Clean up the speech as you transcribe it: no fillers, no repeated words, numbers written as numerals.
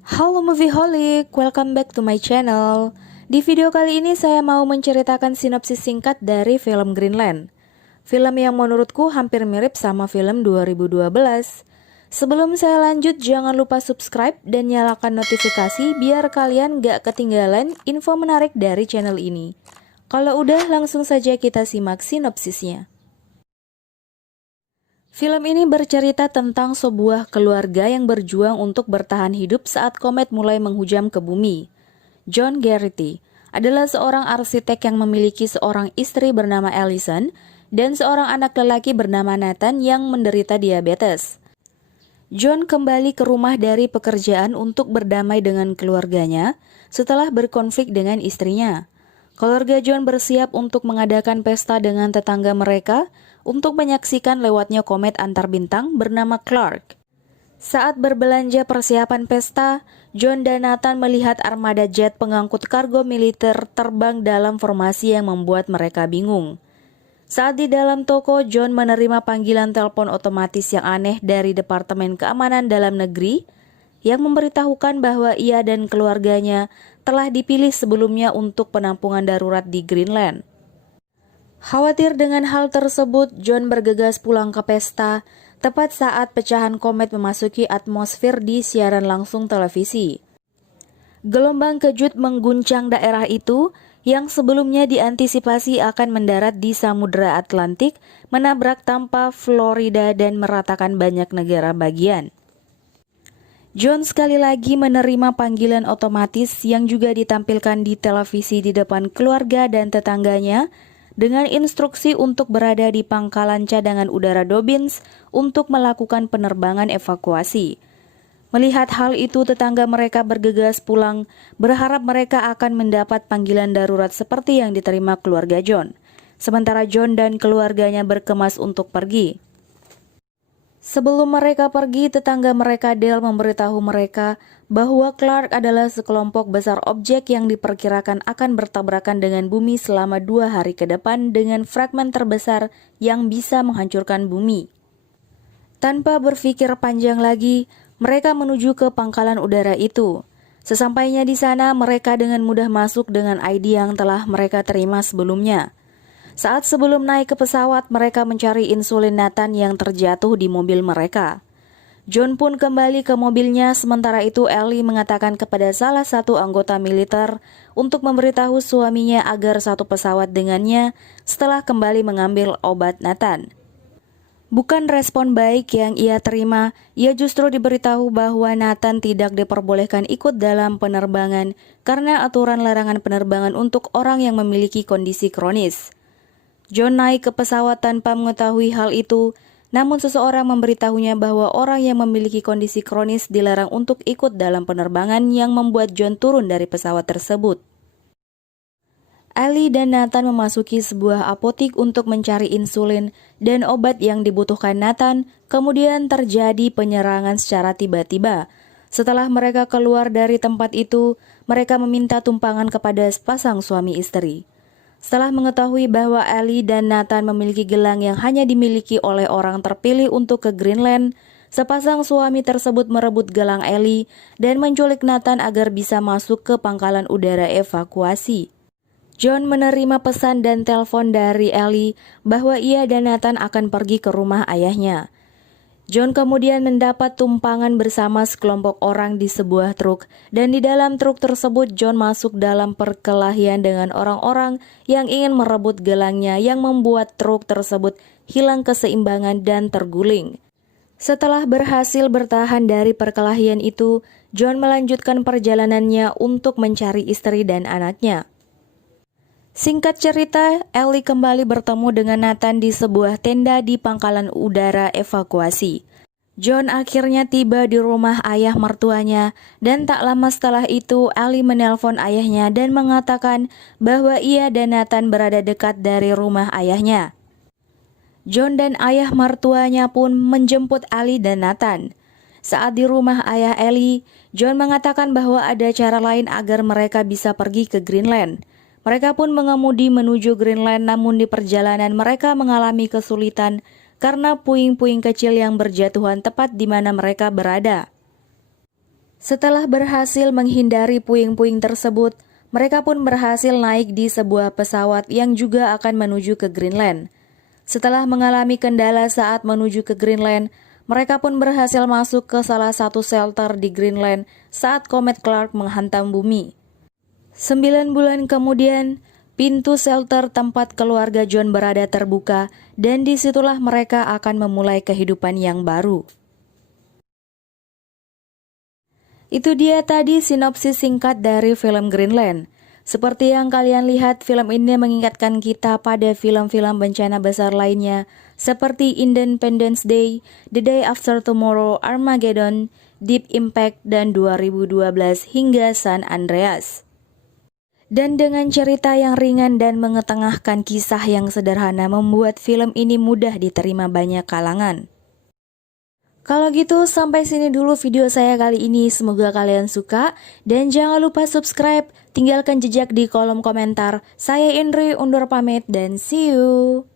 Halo Movieholic, welcome back to my channel. Di video kali ini saya mau menceritakan sinopsis singkat dari film Greenland. Film yang menurutku hampir mirip sama film 2012. Sebelum saya lanjut, jangan lupa subscribe dan nyalakan notifikasi biar kalian gak ketinggalan info menarik dari channel ini. Kalau udah, langsung saja kita simak sinopsisnya. Film ini bercerita tentang sebuah keluarga yang berjuang untuk bertahan hidup saat komet mulai menghujam ke bumi. John Garrity adalah seorang arsitek yang memiliki seorang istri bernama Allison dan seorang anak lelaki bernama Nathan yang menderita diabetes. John kembali ke rumah dari pekerjaan untuk berdamai dengan keluarganya setelah berkonflik dengan istrinya. Keluarga John bersiap untuk mengadakan pesta dengan tetangga mereka untuk menyaksikan lewatnya komet antar bintang bernama Clark. Saat berbelanja persiapan pesta, John dan Nathan melihat armada jet pengangkut kargo militer terbang dalam formasi yang membuat mereka bingung. Saat di dalam toko, John menerima panggilan telepon otomatis yang aneh dari Departemen Keamanan Dalam Negeri yang memberitahukan bahwa ia dan keluarganya telah dipilih sebelumnya untuk penampungan darurat di Greenland. Khawatir dengan hal tersebut, John bergegas pulang ke pesta, tepat saat pecahan komet memasuki atmosfer di siaran langsung televisi. Gelombang kejut mengguncang daerah itu, yang sebelumnya diantisipasi akan mendarat di Samudra Atlantik, menabrak Tampa, Florida, dan meratakan banyak negara bagian. John sekali lagi menerima panggilan otomatis yang juga ditampilkan di televisi di depan keluarga dan tetangganya, dengan instruksi untuk berada di pangkalan cadangan udara Dobbins untuk melakukan penerbangan evakuasi. Melihat hal itu, tetangga mereka bergegas pulang, berharap mereka akan mendapat panggilan darurat seperti yang diterima keluarga John. Sementara John dan keluarganya berkemas untuk pergi. Sebelum mereka pergi, tetangga mereka Dale memberitahu mereka bahwa Clark adalah sekelompok besar objek yang diperkirakan akan bertabrakan dengan bumi selama 2 hari ke depan dengan fragmen terbesar yang bisa menghancurkan bumi. Tanpa berpikir panjang lagi, mereka menuju ke pangkalan udara itu. Sesampainya di sana, mereka dengan mudah masuk dengan ID yang telah mereka terima sebelumnya. Saat sebelum naik ke pesawat, mereka mencari insulin Nathan yang terjatuh di mobil mereka. John pun kembali ke mobilnya, sementara itu Ellie mengatakan kepada salah satu anggota militer untuk memberitahu suaminya agar satu pesawat dengannya setelah kembali mengambil obat Nathan. Bukan respon baik yang ia terima, ia justru diberitahu bahwa Nathan tidak diperbolehkan ikut dalam penerbangan karena aturan larangan penerbangan untuk orang yang memiliki kondisi kronis. John naik ke pesawat tanpa mengetahui hal itu, namun seseorang memberitahunya bahwa orang yang memiliki kondisi kronis dilarang untuk ikut dalam penerbangan yang membuat John turun dari pesawat tersebut. Ellie dan Nathan memasuki sebuah apotik untuk mencari insulin dan obat yang dibutuhkan Nathan, kemudian terjadi penyerangan secara tiba-tiba. Setelah mereka keluar dari tempat itu, mereka meminta tumpangan kepada sepasang suami istri. Setelah mengetahui bahwa Ellie dan Nathan memiliki gelang yang hanya dimiliki oleh orang terpilih untuk ke Greenland, sepasang suami tersebut merebut gelang Ellie dan menculik Nathan agar bisa masuk ke pangkalan udara evakuasi. John menerima pesan dan telepon dari Ellie bahwa ia dan Nathan akan pergi ke rumah ayahnya. John kemudian mendapat tumpangan bersama sekelompok orang di sebuah truk, dan di dalam truk tersebut John masuk dalam perkelahian dengan orang-orang yang ingin merebut gelangnya yang membuat truk tersebut hilang keseimbangan dan terguling. Setelah berhasil bertahan dari perkelahian itu, John melanjutkan perjalanannya untuk mencari istri dan anaknya. Singkat cerita, Ellie kembali bertemu dengan Nathan di sebuah tenda di pangkalan udara evakuasi. John akhirnya tiba di rumah ayah mertuanya, dan tak lama setelah itu Ellie menelpon ayahnya dan mengatakan bahwa ia dan Nathan berada dekat dari rumah ayahnya. John dan ayah mertuanya pun menjemput Ellie dan Nathan. Saat di rumah ayah Ellie, John mengatakan bahwa ada cara lain agar mereka bisa pergi ke Greenland. Mereka pun mengemudi menuju Greenland, namun di perjalanan mereka mengalami kesulitan karena puing-puing kecil yang berjatuhan tepat di mana mereka berada. Setelah berhasil menghindari puing-puing tersebut, mereka pun berhasil naik di sebuah pesawat yang juga akan menuju ke Greenland. Setelah mengalami kendala saat menuju ke Greenland, mereka pun berhasil masuk ke salah satu shelter di Greenland saat komet Clark menghantam bumi. 9 bulan kemudian, pintu shelter tempat keluarga John berada terbuka dan disitulah mereka akan memulai kehidupan yang baru. Itu dia tadi sinopsis singkat dari film Greenland. Seperti yang kalian lihat, film ini mengingatkan kita pada film-film bencana besar lainnya seperti Independence Day, The Day After Tomorrow, Armageddon, Deep Impact, dan 2012 hingga San Andreas. Dan dengan cerita yang ringan dan mengetengahkan kisah yang sederhana membuat film ini mudah diterima banyak kalangan. Kalau gitu sampai sini dulu video saya kali ini, semoga kalian suka dan jangan lupa subscribe, tinggalkan jejak di kolom komentar. Saya Indri undur pamit dan see you.